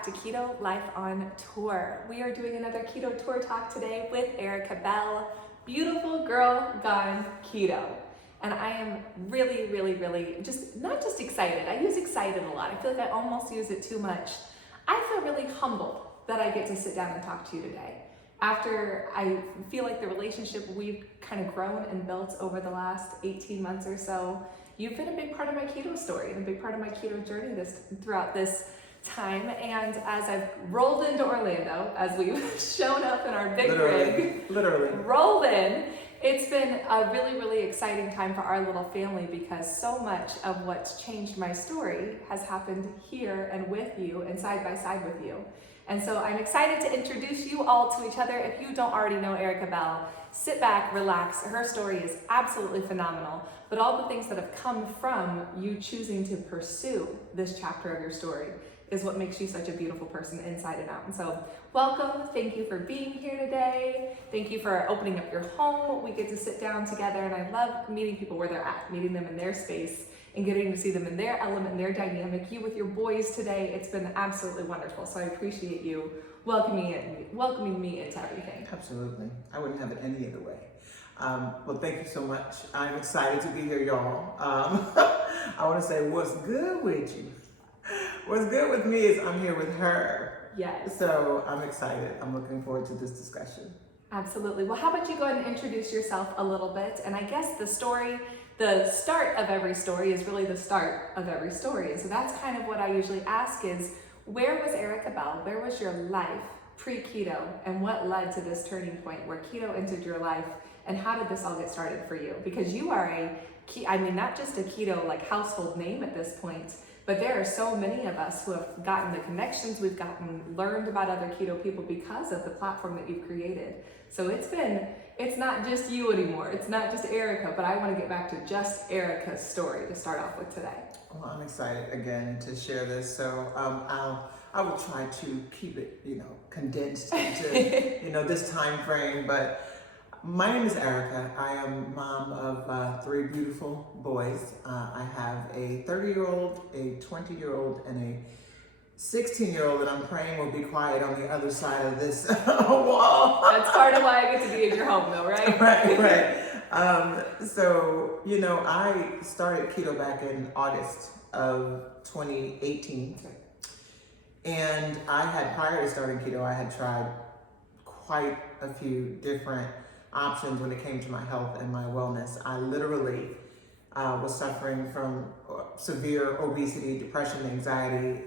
back to Keto Life on Tour. We are doing another Keto Tour Talk today with Erika Bell, beautiful girl gone keto. And I am really not just excited. I use excited a lot. I feel like I almost use it too much. I feel really humbled that I get to sit down and talk to you today. After I feel like the relationship we've kind of grown and built over the last 18 months or so, you've been a big part of my keto story and a big part of my keto journey throughout this time. And as I've rolled into Orlando, as we've shown up in our big rig, rolled in, it's been a really exciting time for our little family because so much of what's changed my story has happened here and with you and side by side with you. And so I'm excited to introduce you all to each other. If you don't already know Erika Bell, sit back, relax. Her story is absolutely phenomenal, but all the things that have come from you choosing to pursue this chapter of your story is what makes you such a beautiful person inside and out. And so welcome, thank you for being here today. Thank you for opening up your home. We get to sit down together and I love meeting people where they're at, meeting them in their space and getting to see them in their element, their dynamic. You with your boys today, it's been absolutely wonderful. So I appreciate you welcoming me into everything. Absolutely, I wouldn't have it any other way. Well, thank you so much. I'm excited to be here, y'all. I want to say what's good with you. What's good with me is I'm here with her. Yes. So I'm excited. I'm looking forward to this discussion. Absolutely. Well, how about you go ahead and introduce yourself a little bit? And I guess the start of every story is really the start of every story. And so that's kind of what I usually ask is, where was Erika Bell? Where was your life pre-keto? And what led to this turning point where keto entered your life? And how did this all get started for you? Because you are not just a keto like household name at this point, but there are so many of us who have gotten the connections, we've learned about other keto people because of the platform that you've created. So it's not just you anymore. It's not just Erika, but I want to get back to just Erika's story to start off with today. Well, I'm excited again to share this. So I will try to keep it, condensed into, this time frame. But my name is Erika. I am mom of 3 beautiful boys. I have a 30-year-old, a 20-year-old, and a 16-year-old that I'm praying will be quiet on the other side of this wall. That's part of why I get to be in your home though, right? Right. So, I started keto back in August of 2018. And prior to starting keto, I had tried quite a few different options when it came to my health and my wellness. I literally was suffering from severe obesity, depression, anxiety,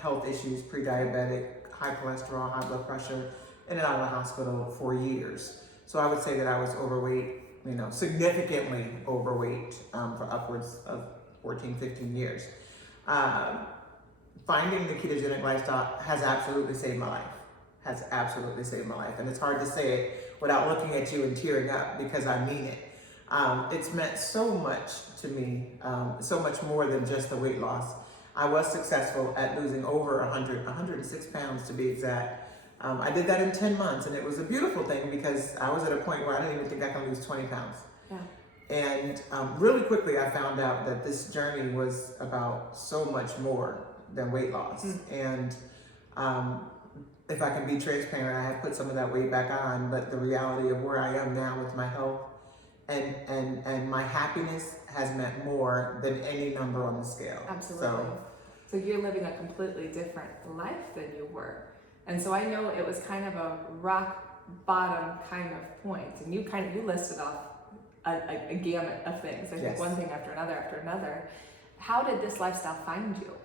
health issues, pre-diabetic, high cholesterol, high blood pressure, in and out of the hospital for years. So I would say that I was overweight, significantly overweight for upwards of 14, 15 years. Finding the ketogenic lifestyle has absolutely saved my life. And it's hard to say it without looking at you and tearing up because I mean it. It's meant so much to me, so much more than just the weight loss. I was successful at losing over 106 pounds to be exact. I did that in 10 months and it was a beautiful thing because I was at a point where I didn't even think I could lose 20 pounds. Yeah. And really quickly I found out that this journey was about so much more than weight loss. And if I can be transparent, I have put some of that weight back on, but the reality of where I am now with my health and my happiness has meant more than any number on the scale. Absolutely. So you're living a completely different life than you were. And so I know it was kind of a rock bottom kind of point. And you listed off a gamut of things. I think one thing after another. How did this lifestyle find you?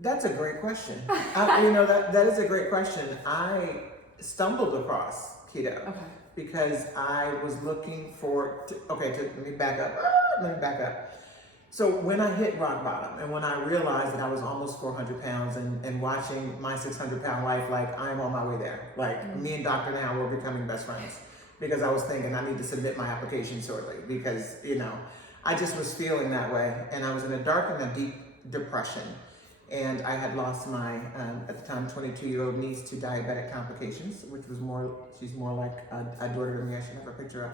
That's a great question. That is a great question. I stumbled across keto because I was looking let me back up. So when I hit rock bottom and when I realized that I was almost 400 pounds and watching my 600 pound life, like I'm on my way there. Like me and Dr. Now were becoming best friends because I was thinking I need to submit my application shortly because, I just was feeling that way. And I was in a dark and a deep depression. And I had lost my, at the time, 22-year-old niece to diabetic complications, which was she's more like a daughter to me. I should have a picture of.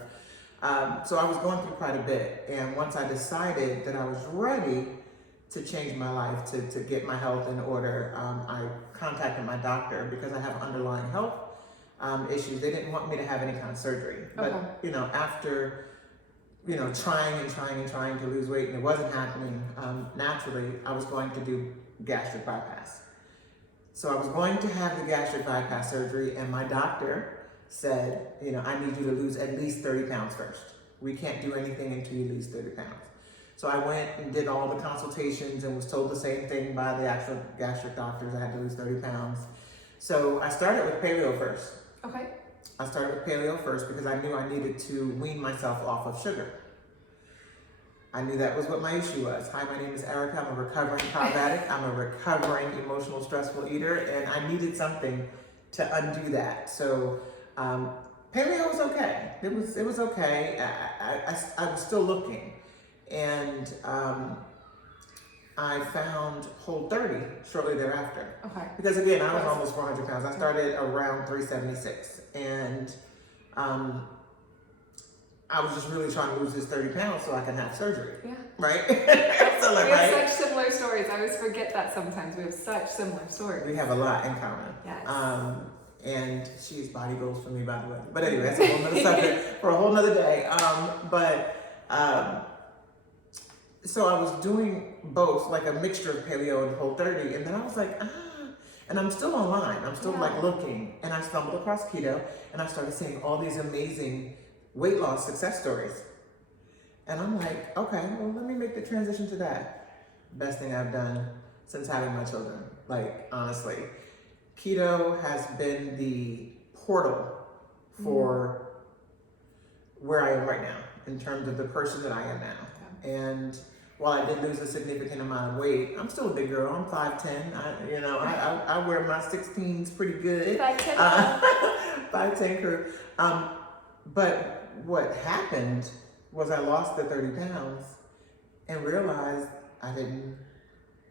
So I was going through quite a bit. And once I decided that I was ready to change my life, to get my health in order. I contacted my doctor because I have underlying health issues. They didn't want me to have any kind of surgery. But, after, trying to lose weight and it wasn't happening naturally, I was going to do gastric bypass. So I was going to have the gastric bypass surgery, and my doctor said, I need you to lose at least 30 pounds first. We can't do anything until you lose 30 pounds. So I went and did all the consultations and was told the same thing by the actual gastric doctors. I had to lose 30 pounds. So I started with paleo first. Okay. I started with paleo first because I knew I needed to wean myself off of sugar. I knew that was what my issue was. Hi, my name is Erika. I'm a recovering carb addict. I'm a recovering emotional stressful eater, and I needed something to undo that. So paleo was okay. It was okay. I was still looking, and I found Whole30 shortly thereafter. Okay. Because again, I was almost 400 pounds. I started around 376, and I was just really trying to lose this 30 pounds so I can have surgery. Yeah. Right? We have such similar stories. I always forget that sometimes. We have such similar stories. We have a lot in common. Yes. And she's body goals for me, by the way. But anyway, that's a whole nother subject for a whole nother day. So I was doing both, like a mixture of paleo and Whole30, and then I was like, and I'm still online. I'm still looking, and I stumbled across keto, and I started seeing all these amazing weight loss success stories. And I'm like, okay, well, let me make the transition to that. Best thing I've done since having my children. Like, honestly, keto has been the portal for where I am right now in terms of the person that I am now. Yeah. And while I did lose a significant amount of weight, I'm still a big girl. I'm 5'10". I wear my 16s pretty good. 5'10". 5'10" crew. But what happened was I lost the 30 pounds and realized I didn't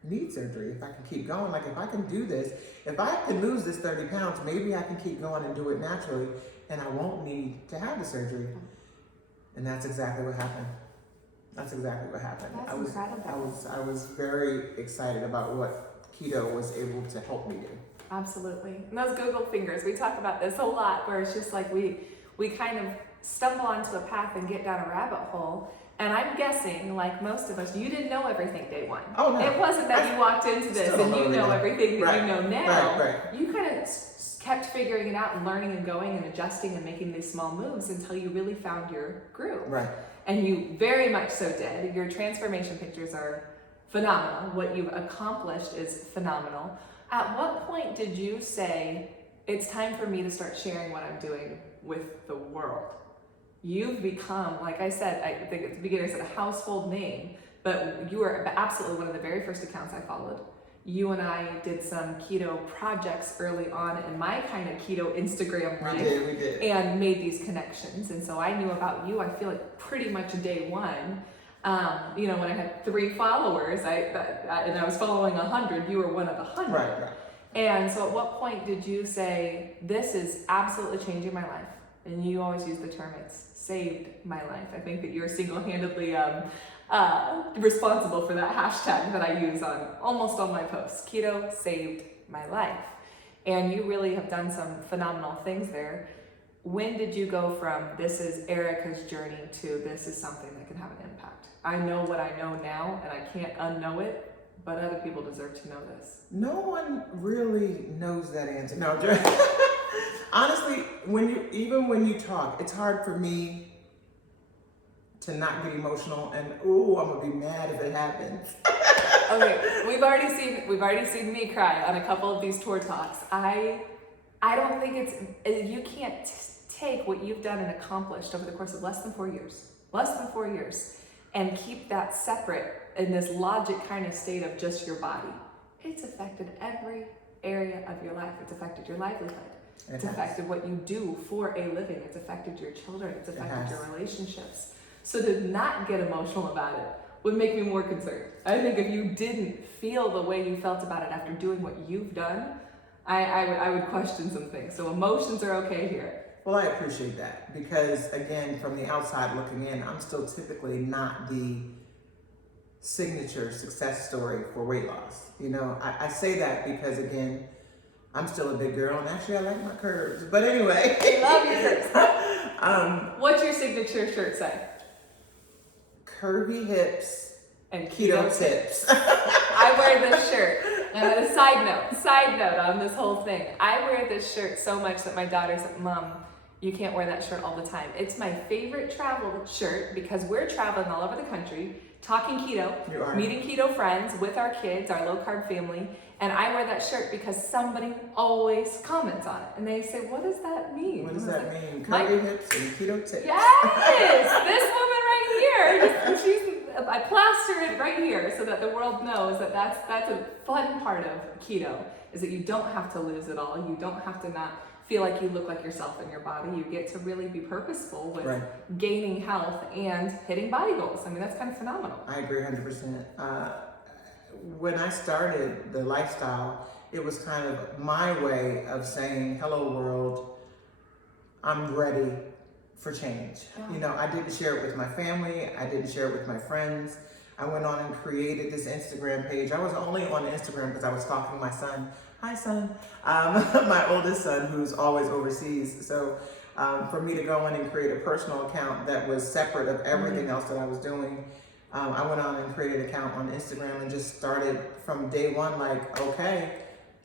need surgery if I can keep going. Like, if I can do this, if I can lose this 30 pounds, maybe I can keep going and do it naturally, and I won't need to have the surgery. And that's exactly what happened. That's exactly what happened. That's incredible. I was very excited about what keto was able to help me do. Absolutely. And those Google fingers, we talk about this a lot, where it's just like we kind of stumble onto a path and get down a rabbit hole. And I'm guessing, like most of us, you didn't know everything day one. Oh, no. It wasn't that you walked into this and you know everything that you know now. Right. You kind of kept figuring it out and learning and going and adjusting and making these small moves until you really found your groove. Right. And you very much so did. Your transformation pictures are phenomenal. What you've accomplished is phenomenal. At what point did you say, it's time for me to start sharing what I'm doing with the world? You've become, like I said, I think at the beginning I said a household name, but you were absolutely one of the very first accounts I followed. You and I did some keto projects early on in my kind of keto Instagram life. We did. And made these connections. And so I knew about you, I feel like pretty much day one. When I had 3 followers, and I was following 100, you were one of the 100. Right. And so at what point did you say, this is absolutely changing my life? And you always use the term, it's saved my life. I think that you're single-handedly responsible for that hashtag that I use on almost all my posts. Keto saved my life. And you really have done some phenomenal things there. When did you go from this is Erika's journey to this is something that can have an impact? I know what I know now and I can't unknow it, but other people deserve to know this. No one really knows that answer. No, honestly, when you talk, it's hard for me to not get emotional and I'm gonna be mad if it happens. Okay, we've already seen me cry on a couple of these tour talks. I don't think you can't take what you've done and accomplished over the course of less than 4 years, and keep that separate in this logic kind of state of just your body. It's affected every area of your life. It's affected your livelihood. It's affected what you do for a living. It's affected your children. It's affected your relationships. So to not get emotional about it would make me more concerned. I think if you didn't feel the way you felt about it after doing what you've done, I would question some things. So emotions are okay here. Well, I appreciate that because, again, from the outside looking in, I'm still typically not the signature success story for weight loss. You know, I say that because, again, I'm still a big girl, and actually I like my curves. But anyway. I love your curves. What's your signature shirt say? Curvy hips and keto tips. I wear this shirt. And side note on this whole thing. I wear this shirt so much that my daughter's like, Mom, you can't wear that shirt all the time. It's my favorite travel shirt because we're traveling all over the country, talking keto, meeting keto friends with our kids, our low carb family. And I wear that shirt because somebody always comments on it. And they say, what does that mean? What does that mean? Curvy hips and keto tips. Yes! This woman right here, I plaster it right here so that the world knows that that's a fun part of keto, is that you don't have to lose it all. You don't have to not feel like you look like yourself in your body. You get to really be purposeful with gaining health and hitting body goals. I mean, that's kind of phenomenal. I agree 100%. When I started the lifestyle, it was kind of my way of saying, hello world, I'm ready for change. Yeah. You know, I didn't share it with my family. I didn't share it with my friends. I went on and created this Instagram page. I was only on Instagram because I was talking to my son. Hi, son. My oldest son, who's always overseas. So for me to go in and create a personal account that was separate of everything else that I was doing, I went on and created an account on Instagram and just started from day one, like, okay,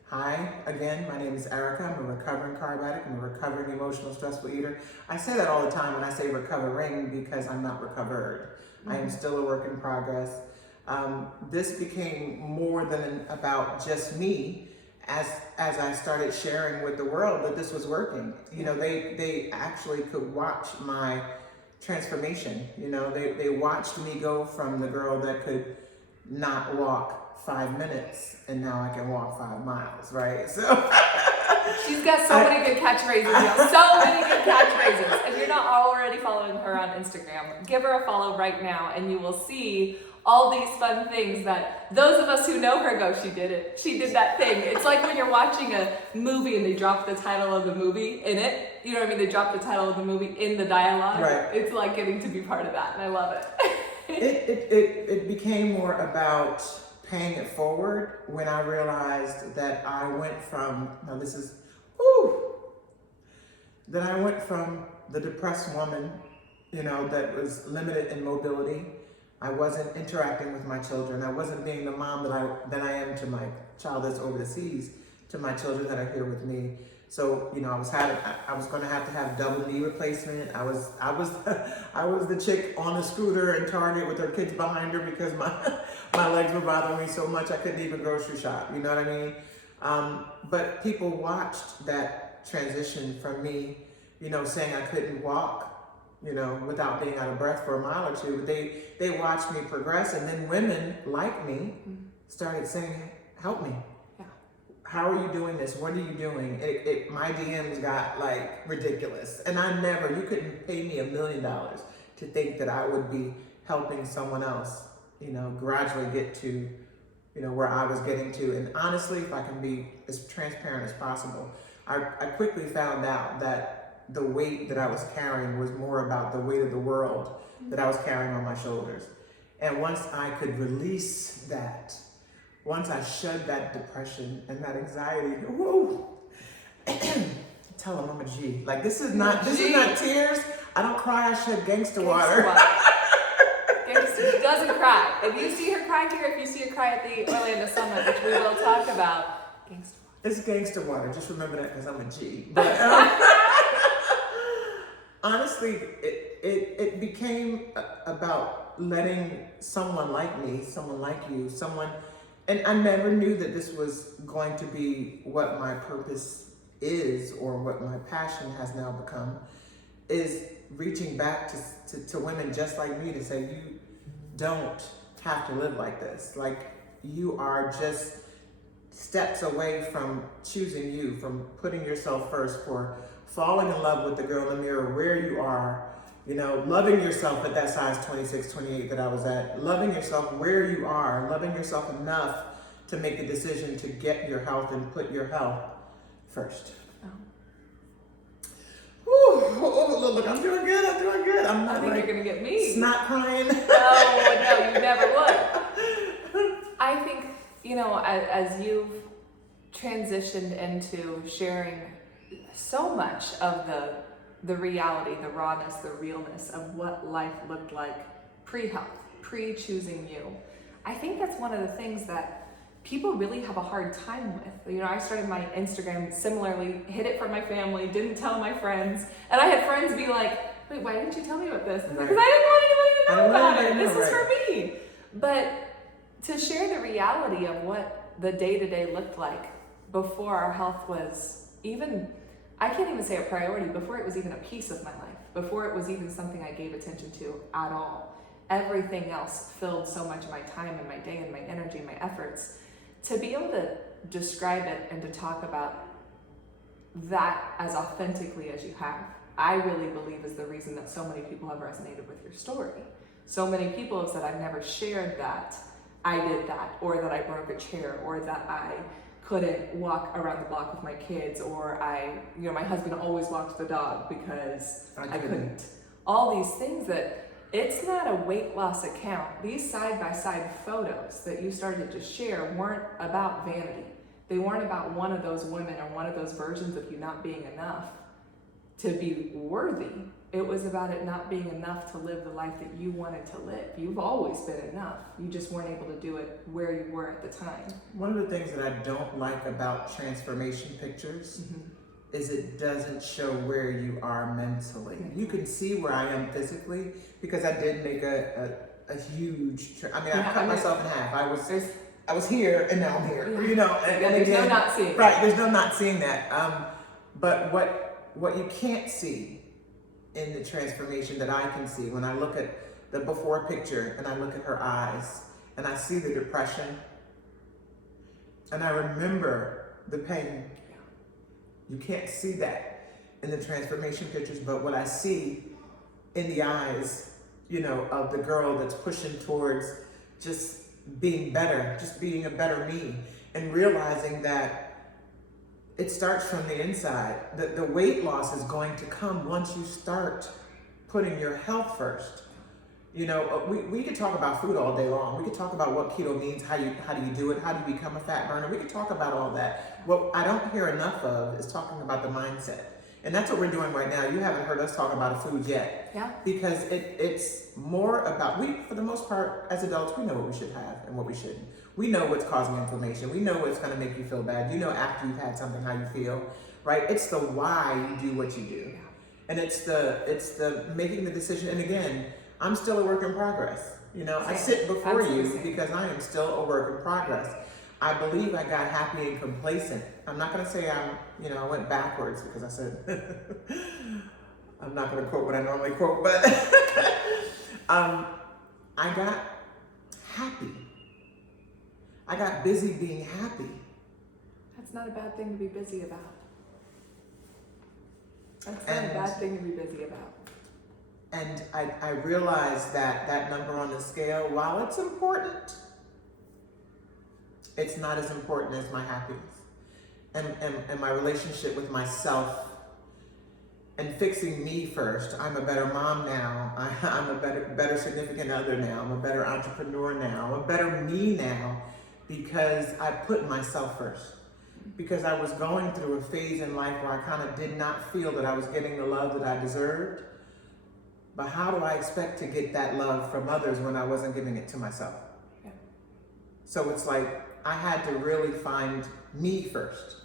hi, again, my name is Erika. I'm a recovering carb addict. I'm a recovering emotional stressful eater. I say that all the time when I say recovering because I'm not recovered. I am still a work in progress. This became more than about just me as I started sharing with the world that this was working. You know, they actually could watch my transformation. You know, they watched me go from the girl that could not walk 5 minutes, and now I can walk 5 miles, right? So she's got so many good catchphrases, so many good catchphrases. If you're not already following her on Instagram, give her a follow right now, and you will see all these fun things that those of us who know her go, she did it. She did that thing. It's like when you're watching a movie and they drop the title of the movie in it. You know what I mean? They drop the title of the movie in the dialogue. Right. It's like getting to be part of that, and I love it. It became more about paying it forward when I realized that I went from, that I went from the depressed woman, you know, that was limited in mobility. I wasn't interacting with my children. I wasn't being the mom that I am to my child that's over the seas, to my children that are here with me. So, you know, I was going to have double knee replacement. I was the chick on the scooter in Target with her kids behind her because my legs were bothering me so much I couldn't even grocery shop. You know what I mean? But people watched that transition from me, you know, saying I couldn't walk, you know, without being out of breath for a mile or two. They watched me progress, and then women like me started saying, help me. Yeah. How are you doing this? What are you doing? My DMs got like ridiculous. And you couldn't pay me $1 million to think that I would be helping someone else, you know, gradually get to, you know, where I was getting to. And honestly, if I can be as transparent as possible, I quickly found out that the weight that I was carrying was more about the weight of the world that I was carrying on my shoulders. And once I could release that, once I shed that depression and that anxiety, tell them I'm a G. Like this is not tears. I don't cry, I shed gangster water. She doesn't cry. If you see her cry here, if you see her cry at the Orlando Summit, which we will talk about, gangster water. It's gangster water. Just remember that because I'm a G. But honestly, it became about letting someone like me, someone like you, and I never knew that this was going to be what my purpose is or what my passion has now become, is reaching back to women just like me to say, you don't have to live like this. Like, you are just steps away from choosing you, from putting yourself first, for falling in love with the girl in the mirror where you are, you know, loving yourself at that size 26, 28 that I was at, loving yourself where you are, loving yourself enough to make the decision to get your health and put your health first. Look, I'm doing good. I think you're gonna get me. Snot crying. No, you never would. you know, as you've transitioned into sharing so much of the reality, the rawness, the realness of what life looked like pre-health, pre-choosing you, I think that's one of the things that people really have a hard time with. You know, I started my Instagram similarly, hid it from my family, didn't tell my friends, and I had friends be like, wait, why didn't you tell me about this? Because I didn't want anybody to know about it. This is for me. But to share the reality of what the day-to-day looked like before our health was even, I can't even say a priority, before it was even a piece of my life, before it was even something I gave attention to at all. Everything else filled so much of my time and my day and my energy and my efforts. To be able to describe it and to talk about that as authentically as you have, I really believe is the reason that so many people have resonated with your story. So many people have said, I've never shared that I did that, or that I broke a chair, or that I couldn't walk around the block with my kids, or my husband always walked the dog because I couldn't. All these things that it's not a weight loss account. These side-by-side photos that you started to share weren't about vanity. They weren't about one of those women or one of those versions of you not being enough to be worthy. It was about it not being enough to live the life that you wanted to live. You've always been enough. You just weren't able to do it where you were at the time. One of the things that I don't like about transformation pictures is it doesn't show where you are mentally. You can see where I am physically because I did make a huge, I cut myself in half. I was here and now I'm here, you know. And there's again, no not seeing right, there's no not seeing that. But what you can't see in the transformation that I can see when I look at the before picture and I look at her eyes and I see the depression and I remember the pain. You can't see that in the transformation pictures, but what I see in the eyes, you know, of the girl that's pushing towards just being better, just being a better me, and realizing that it starts from the inside. The weight loss is going to come once you start putting your health first. You know, we could talk about food all day long. We could talk about what keto means, how do you do it, how do you become a fat burner. We could talk about all that. What I don't hear enough of is talking about the mindset. And that's what we're doing right now. You haven't heard us talk about food yet. Yeah. Because it's more about, for the most part, as adults, we know what we should have and what we shouldn't. We know what's causing inflammation. We know what's going to make you feel bad. You know after you've had something how you feel, right? It's the why you do what you do. And it's the making the decision. And again, I'm still a work in progress. You know, I sit before you because I am still a work in progress. I believe I got happy and complacent. I'm not going to say I went backwards because I said, I'm not going to quote what I normally quote, but I got happy. I got busy being happy. That's not a bad thing to be busy about. That's not a bad thing to be busy about. And I realized that number on the scale, while it's important, it's not as important as my happiness and my relationship with myself and fixing me first. I'm a better mom now. I'm a better significant other now. I'm a better entrepreneur now. I'm a better me now because I put myself first. Because I was going through a phase in life where I kind of did not feel that I was getting the love that I deserved. But how do I expect to get that love from others when I wasn't giving it to myself? Yeah. So it's like I had to really find me first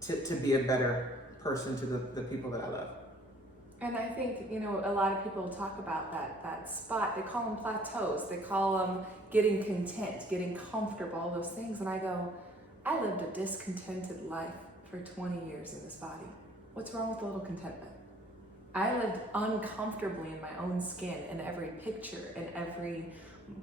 to be a better person to the people that I love. And I think, a lot of people talk about that spot. They call them plateaus. They call them getting content, getting comfortable, all those things. And I go, I lived a discontented life for 20 years in this body. What's wrong with a little contentment? I lived uncomfortably in my own skin in every picture, in every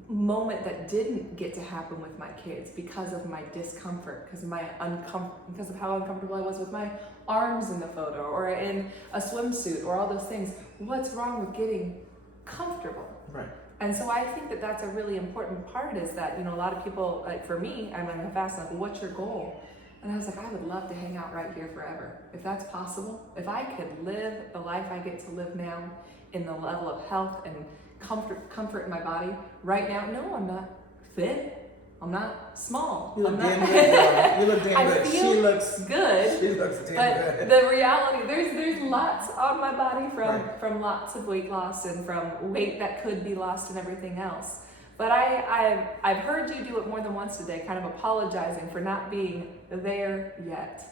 moment that didn't get to happen with my kids because of my discomfort, because of how uncomfortable I was with my arms in the photo or in a swimsuit or all those things. What's wrong with getting comfortable? Right. And so I think that that's a really important part is that, a lot of people, like for me, I'm like, what's your goal? And I was like, I would love to hang out right here forever. If that's possible, if I could live the life I get to live now in the level of health and comfort in my body right now. No, I'm not fit. I'm not small. You look I'm damn not, good, girl. You look damn I good. feel She looks good. She looks damn But good. the reality, there's lots on my body Right. from lots of weight loss and from weight that could be lost and everything else. But I've heard you do it more than once today, kind of apologizing for not being there yet.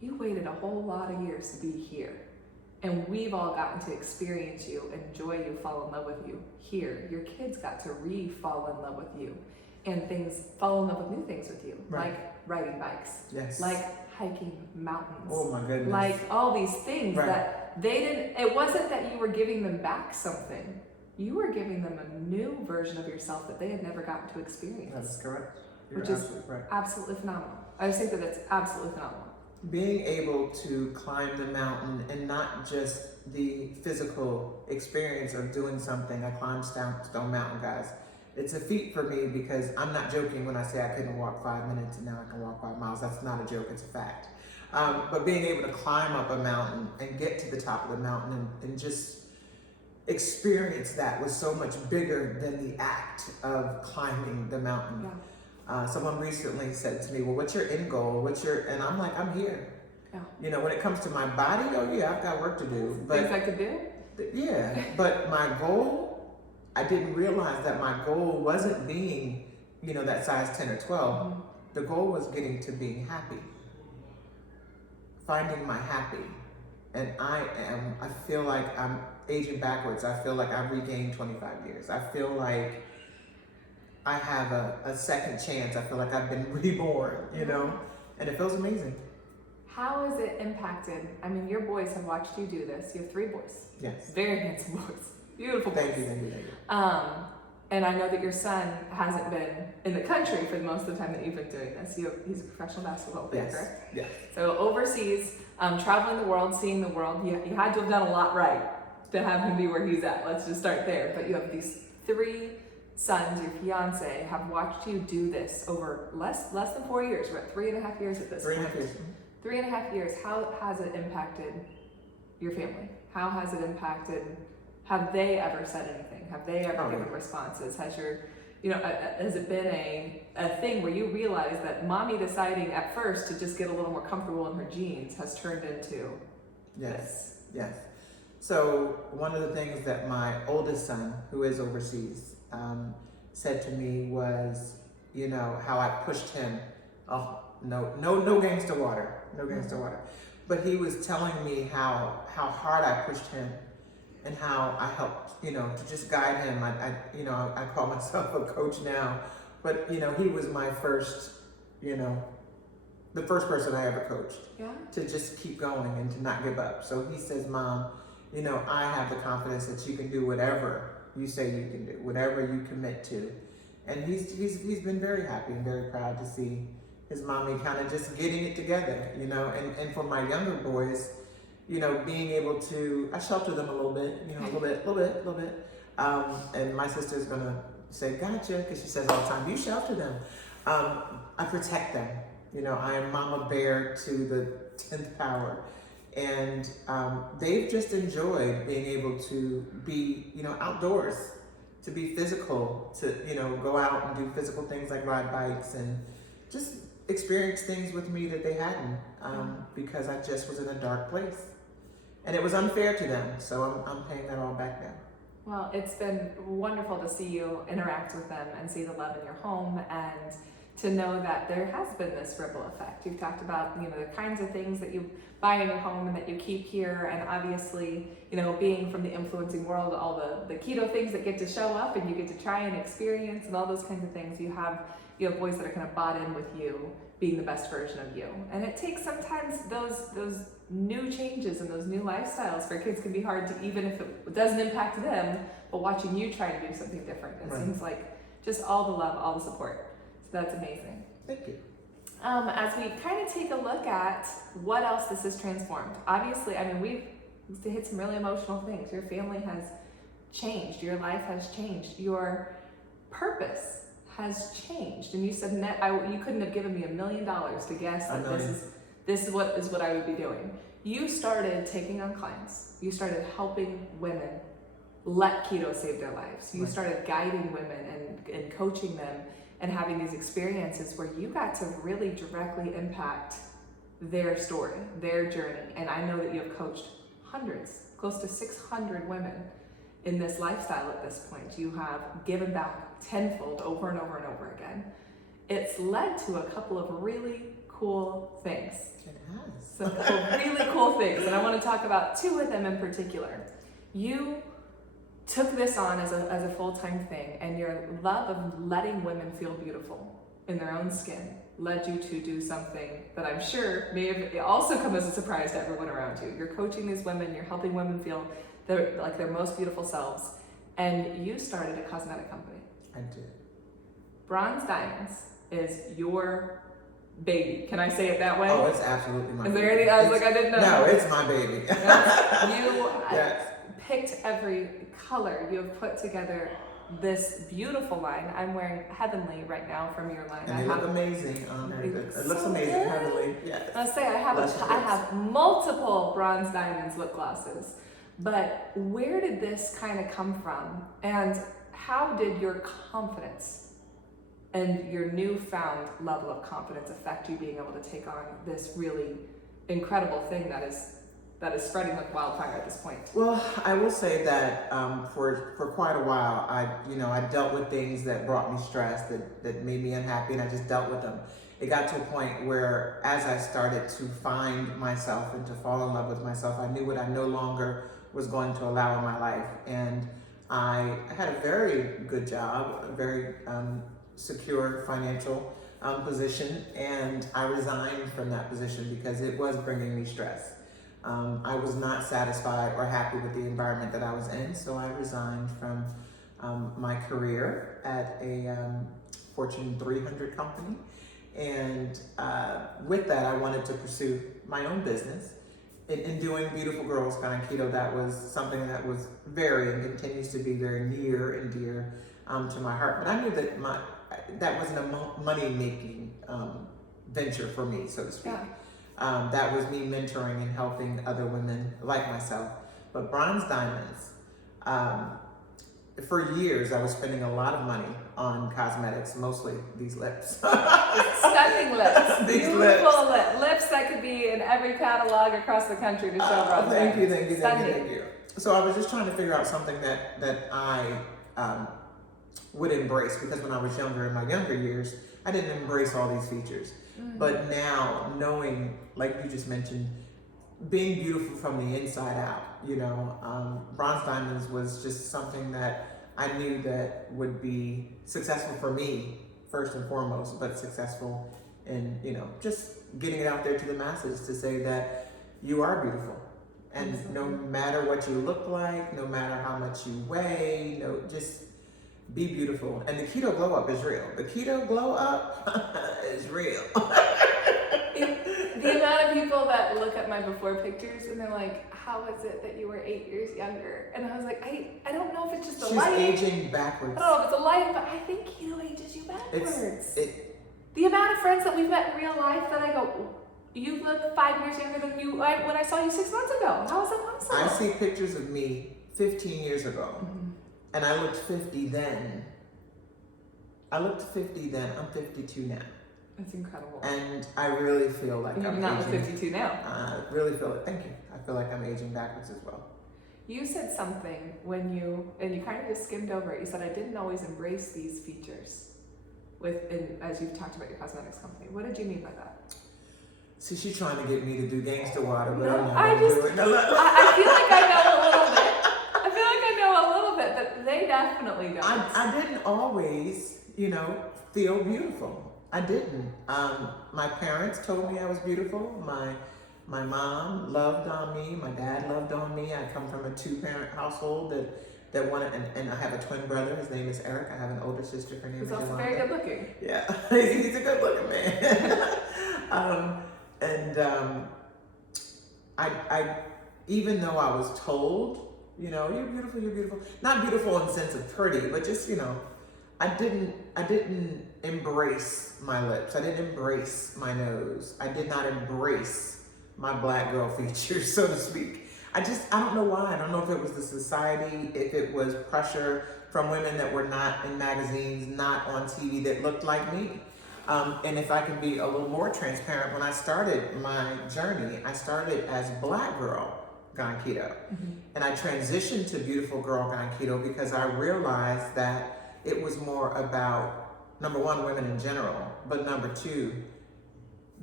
You waited a whole lot of years to be here. And we've all gotten to experience you, enjoy you, fall in love with you here. Your kids got to fall in love with you and fall in love with new things with you, Right. like riding bikes, Yes. like hiking mountains. Oh my goodness. Like all these things Right. that it wasn't that you were giving them back something. You were giving them a new version of yourself that they had never gotten to experience. That is correct. You're Which is absolutely right. absolutely phenomenal. I just think that it's absolutely phenomenal. Being able to climb the mountain and not just the physical experience of doing something. I climbed Stone Mountain, guys. It's a feat for me because I'm not joking when I say I couldn't walk 5 minutes and now I can walk 5 miles. That's not a joke, it's a fact. But being able to climb up a mountain and get to the top of the mountain and just experience that was so much bigger than the act of climbing the mountain. Yeah. Someone recently said to me, well, what's your end goal? And I'm like, I'm here. Yeah. You know, when it comes to my body, oh yeah, I've got work to do. Things I could do? Yeah, but my goal, I didn't realize that my goal wasn't being, you know, that size 10 or 12. Mm-hmm. The goal was getting to being happy. Finding my happy. And I feel like I'm aging backwards. I feel like I've regained 25 years. I feel like I have a second chance. I feel like I've been reborn, you know? And it feels amazing. How has it impacted? I mean, your boys have watched you do this. You have 3 boys. Yes. Very handsome boys. Beautiful boys. Thank you. And I know that your son hasn't been in the country for most of the time that you've been doing this. He's a professional basketball player, Yes. correct? Yes. So overseas, traveling the world, seeing the world, you had to have done a lot right to have him be where he's at. Let's just start there. But you have these 3 sons, your fiance, have watched you do this over less than 4 years. We're at 3.5 years at this point. 3.5 years. 3.5 years. How has it impacted your family? How has it impacted? Have they ever said anything? Have they ever given responses? Has it been a thing where you realize that mommy deciding at first to just get a little more comfortable in her jeans has turned into this? Yes. So one of the things that my oldest son, who is overseas, said to me was, you know, how I pushed him. Oh, no gangsta water, no gangsta water. But he was telling me how hard I pushed him and how I helped, you know, to just guide him. I call myself a coach now, but you know, he was my first, you know, the first person I ever coached. Yeah. To just keep going and to not give up. So he says, Mom, you know, I have the confidence that you can do whatever you say you can do, whatever you commit to. And he's been very happy and very proud to see his mommy kind of just getting it together, you know. And for my younger boys, you know, being able to, I shelter them a little bit, you know, a little bit. And my sister's gonna say, gotcha, because she says all the time, you shelter them. I protect them. You know, I am mama bear to the 10th power. And they've just enjoyed being able to be, you know, outdoors, to be physical, to, you know, go out and do physical things like ride bikes and just experience things with me that they hadn't, because I just was in a dark place. And it was unfair to them, so I'm paying that all back now. Well, it's been wonderful to see you interact with them and see the love in your home and to know that there has been this ripple effect. You've talked about, you know, the kinds of things that you buy in your home and that you keep here, and obviously, you know, being from the influencing world, all the keto things that get to show up and you get to try and experience and all those kinds of things. You have boys that are kind of bought in with you being the best version of you. And it takes sometimes those new changes and those new lifestyles for kids can be hard to, even if it doesn't impact them, but watching you try to do something different. It seems like just all the love, all the support. So that's amazing. Thank you. As we kind of take a look at what else this has transformed. Obviously, I mean, we've hit some really emotional things. Your family has changed. Your life has changed. Your purpose has changed. And you said you couldn't have given me $1 million to guess that this is what I would be doing. You started taking on clients. You started helping women let keto save their lives. You started guiding women and coaching them and having these experiences where you got to really directly impact their story, their journey. And I know that you have coached hundreds, close to 600 women in this lifestyle at this point. You have given back tenfold over and over and over again. It's led to a couple of really cool things. It has. Some really cool things, and I want to talk about two of them in particular. You took this on as a full-time thing, and your love of letting women feel beautiful in their own skin led you to do something that I'm sure may have also come as a surprise to everyone around you. You're coaching these women, you're helping women feel like their most beautiful selves, and you started a cosmetic company. I did. Bronze Diamonds is your baby. Can I say it that way? Oh, it's absolutely my Is baby. there anything? I was like, I didn't know. No, it's my baby. You Yes. picked every color. You have put together this beautiful line. I'm wearing Heavenly right now from your line. And they look amazing. It looks so amazing, good. Heavenly. Yes. Let's say I have multiple Bronze Diamonds lip glosses. But where did this kind of come from? And how did your confidence and your newfound level of confidence affect you being able to take on this really incredible thing that is spreading like wildfire at this point? Well, I will say that for quite a while, I dealt with things that brought me stress, that made me unhappy, and I just dealt with them. It got to a point where, as I started to find myself and to fall in love with myself, I knew what I no longer was going to allow in my life. And I had a very good job, a very secure financial position, and I resigned from that position because it was bringing me stress. I was not satisfied or happy with the environment that I was in, so I resigned from my career at a Fortune 300 company. And with that, I wanted to pursue my own business. In doing Beautiful Girls Gone Keto, that was something that was very and continues to be very near and dear to my heart. But I knew that that wasn't a money-making venture for me, so to speak. Yeah. That was me mentoring and helping other women like myself. But Bronze Diamonds, for years I was spending a lot of money on cosmetics, mostly these lips. Stunning lips. These Beautiful lips that could be in every catalog across the country to show Bronze Thank you. Diamonds. So I was just trying to figure out something that I would embrace, because when I was younger, in my younger years, I didn't embrace all these features. But now, knowing, like you just mentioned, being beautiful from the inside out, Bronze Diamonds was just something that I knew that would be successful for me, first and foremost, but successful in, just getting it out there to the masses to say that you are beautiful. And Absolutely. No matter what you look like, no matter how much you weigh, just be beautiful. And the keto glow up is real. The keto glow up is real. The amount of people that look at my before pictures and they're like, how is it that you were 8 years younger? And I was like, I don't know if it's just a light. She's aging backwards. I don't know if it's a light, but I think keto ages you backwards. The amount of friends that we've met in real life that I go, you look 5 years younger than you when I saw you 6 months ago. How is that possible? I see pictures of me 15 years ago. And I looked 50 then. I'm 52 now. That's incredible. And I really feel like You're I'm not aging. 52 now. I really feel it. Thank you. I feel like I'm aging backwards as well. You said something and you kind of just skimmed over it. You said, I didn't always embrace these features as you've talked about your cosmetics company. What did you mean by that? See, she's trying to get me to do gangster water, but I'm not I going to do it. I feel like I know a little bit. But they definitely don't. I didn't always, feel beautiful. I didn't. My parents told me I was beautiful. My mom loved on me. My dad loved on me. I come from a 2-parent household that wanted, and I have a twin brother. His name is Eric. I have an older sister. Her name is Yolanda. He's also very good looking. Yeah, he's a good looking man. I even though I was told, you're beautiful. Not beautiful in the sense of pretty, but just, I didn't embrace my lips. I didn't embrace my nose. I did not embrace my black girl features, so to speak. I don't know why. I don't know if it was the society, if it was pressure from women that were not in magazines, not on TV, that looked like me. And if I can be a little more transparent, when I started my journey, I started as Black girl gone keto. And I transitioned to beautiful girl gone keto because I realized that it was more about, number one, women in general, but number two,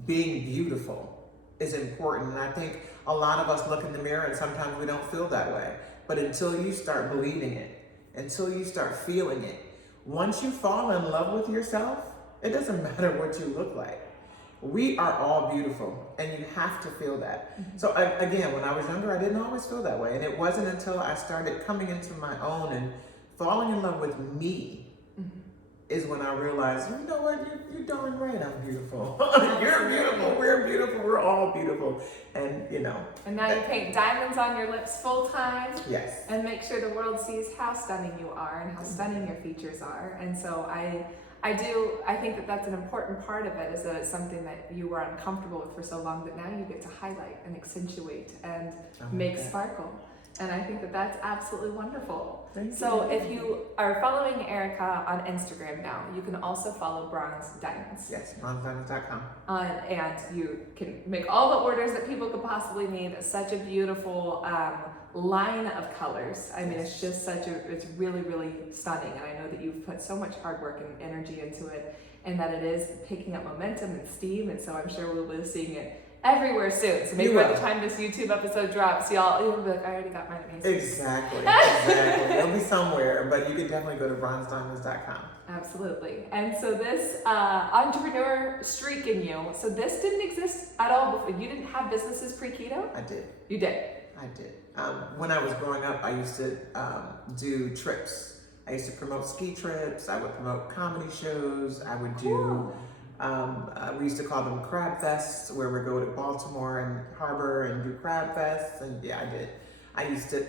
being beautiful is important. And I think a lot of us look in the mirror and sometimes we don't feel that way. But until you start believing it, until you start feeling it, once you fall in love with yourself, it doesn't matter what you look like. We are all beautiful, and you have to feel that. So again, when I was younger, I didn't always feel that way. And it wasn't until I started coming into my own and falling in love with me is when I realized, you know what, you're darn right, I'm beautiful. You're beautiful, we're beautiful, we're all beautiful. And you know. And now you paint diamonds on your lips full time. Yes. And make sure the world sees how stunning you are and how stunning your features are. And so I think that that's an important part of it, is that it's something that you were uncomfortable with for so long that now you get to highlight and accentuate and make sparkle. And I think that that's absolutely wonderful. So if you are following Erika on Instagram now, you can also follow Bronze Diamonds. Yes, bronzediamonds.com. And you can make all the orders that people could possibly need. It's such a beautiful line of colors. I mean, it's just it's really, really stunning. And I know that you've put so much hard work and energy into it, and that it is picking up momentum and steam. And so I'm sure we'll be seeing it everywhere soon. So maybe by the time this YouTube episode drops, you'll be like, I already got mine at Macy's. Exactly. It'll be somewhere, but you can definitely go to bronzediamonds.com. Absolutely. And so this entrepreneur streak in you, so this didn't exist at all before. You didn't have businesses pre-keto? I did. You did? I did. When I was growing up, I used to do trips. I used to promote ski trips. I would promote comedy shows. I would do, we used to call them crab fests, where we go to Baltimore and Harbor and do crab fests. And yeah, I did. I used to,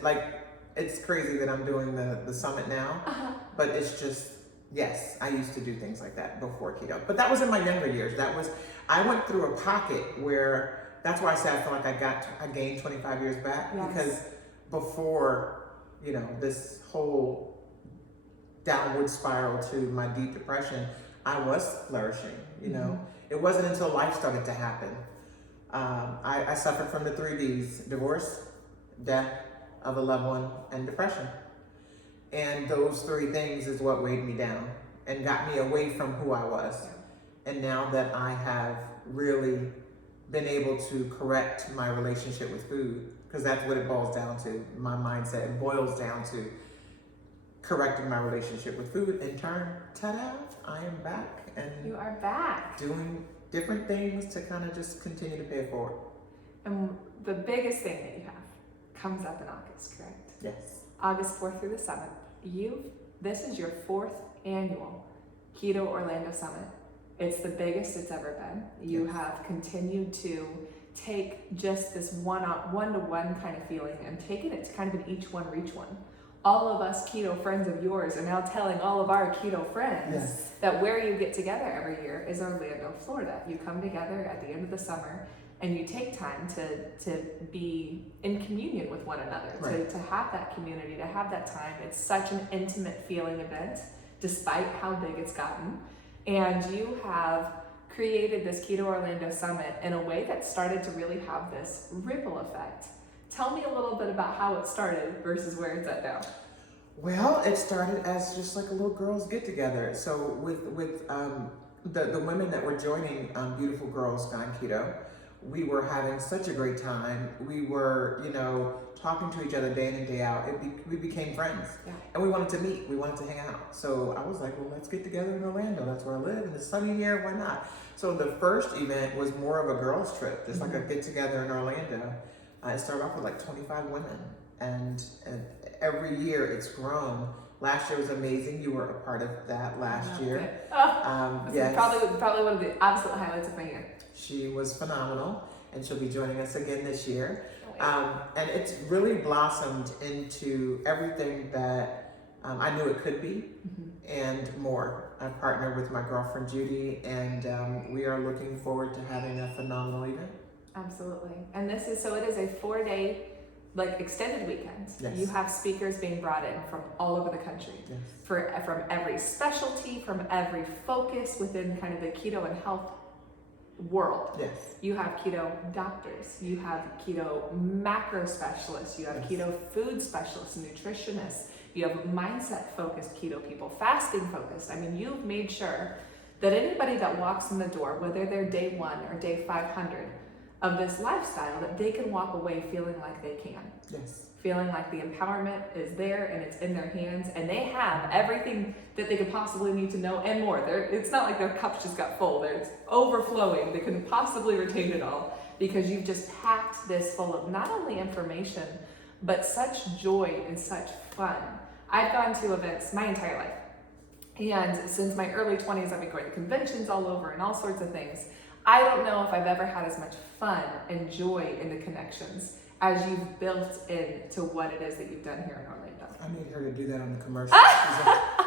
it's crazy that I'm doing the summit now, but it's just, yes, I used to do things like that before keto. But that was in my younger years. I went through a pocket where, that's why I say I feel like I gained 25 years back. Yes. Because before, this whole downward spiral to my deep depression, I was flourishing, It wasn't until life started to happen. I suffered from the 3 Ds: divorce, death of a loved one, and depression. And those 3 things is what weighed me down and got me away from who I was. And now that I have really been able to correct my relationship with food, because that's what it boils down to, my mindset boils down to correcting my relationship with food. In turn, ta-da, I am back. And you are back. Doing different things to kind of just continue to pay it forward. And the biggest thing that you have comes up in August, correct? Yes. August 4th through the 7th. This is your 4th annual Keto Orlando Summit. It's the biggest it's ever been. You have continued to take just this one-to-one kind of feeling and taken it to kind of an each one reach one. All of us keto friends of yours are now telling all of our keto friends that where you get together every year is Orlando, Florida. You come together at the end of the summer and you take time to be in communion with one another, to have that community, to have that time. It's such an intimate feeling event, despite how big it's gotten. And you have created this Keto Orlando Summit in a way that started to really have this ripple effect. Tell me a little bit about how it started versus where it's at now. Well, it started as just like a little girls get together. So with the women that were joining Beautiful Girls Gone Keto, we were having such a great time. We were, talking to each other day in and day out. We became friends, and we wanted to meet. We wanted to hang out. So I was like, well, let's get together in Orlando. That's where I live, and it's sunny here. Why not? So the first event was more of a girls' trip, just like a get together in Orlando. It started off with like 25 women, and every year it's grown. Last year was amazing. You were a part of that last year. Yes. Probably one of the absolute highlights of my year. She was phenomenal, and she'll be joining us again this year. And it's really blossomed into everything that I knew it could be, and more. I've partnered with my girlfriend Judy, and we are looking forward to having a phenomenal event. Absolutely. And it is a 4-day like extended weekends. Yes. You have speakers being brought in from all over the country, Yes. from every specialty, from every focus within kind of the keto and health world. Yes. You have keto doctors, you have keto macro specialists, you have Yes. keto food specialists, nutritionists, you have mindset focused keto people, fasting focused. I mean, you've made sure that anybody that walks in the door, whether they're day 1 or day 500 of this lifestyle, that they can walk away feeling like they can. Yes. Feeling like the empowerment is there and it's in their hands and they have everything that they could possibly need to know and more. It's not like their cups just got full. It's overflowing. They couldn't possibly retain it all because you've just packed this full of not only information, but such joy and such fun. I've gone to events my entire life. And since my early 20s, I've been going to conventions all over and all sorts of things. I don't know if I've ever had as much fun and joy in the connections as you've built into what it is that you've done here in Orlando. I need her to do that on the commercial.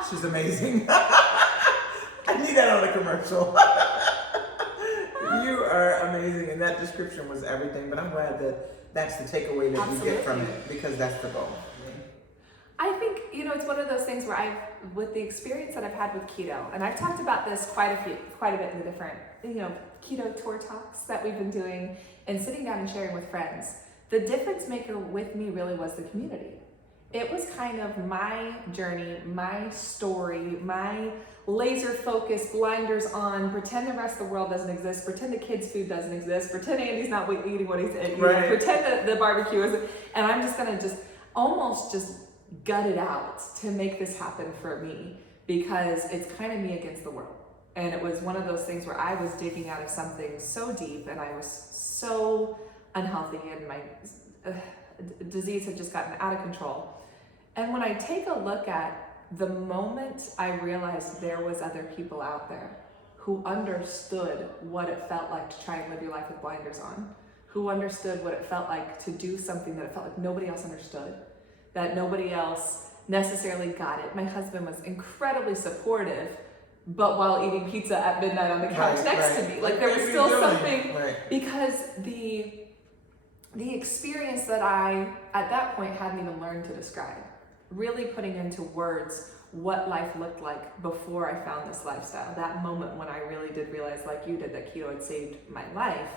She's amazing. I need that on the commercial. You are amazing, and that description was everything, but I'm glad that that's the takeaway that you get from it, because that's the goal. I think, it's one of those things where with the experience that I've had with keto, and I've talked about this quite a bit in the different, keto tour talks that we've been doing and sitting down and sharing with friends. The difference maker with me really was the community. It was kind of my journey, my story, my laser focus, blinders on, pretend the rest of the world doesn't exist, pretend the kids' food doesn't exist, pretend Andy's not eating what he's eating, right. Pretend that the barbecue isn't, and I'm just gonna almost gut it out to make this happen for me, because it's kind of me against the world. And it was one of those things where I was digging out of something so deep and I was so unhealthy and my disease had just gotten out of control. And when I take a look at the moment I realized there was other people out there who understood what it felt like to try and live your life with blinders on, who understood what it felt like to do something that it felt like nobody else understood, that nobody else necessarily got it. My husband was incredibly supportive, but while eating pizza at midnight on the couch next to me, like there was still something, because the experience that I, at that point, hadn't even learned to describe, really putting into words what life looked like before I found this lifestyle, that moment when I really did realize, like you did, that keto had saved my life,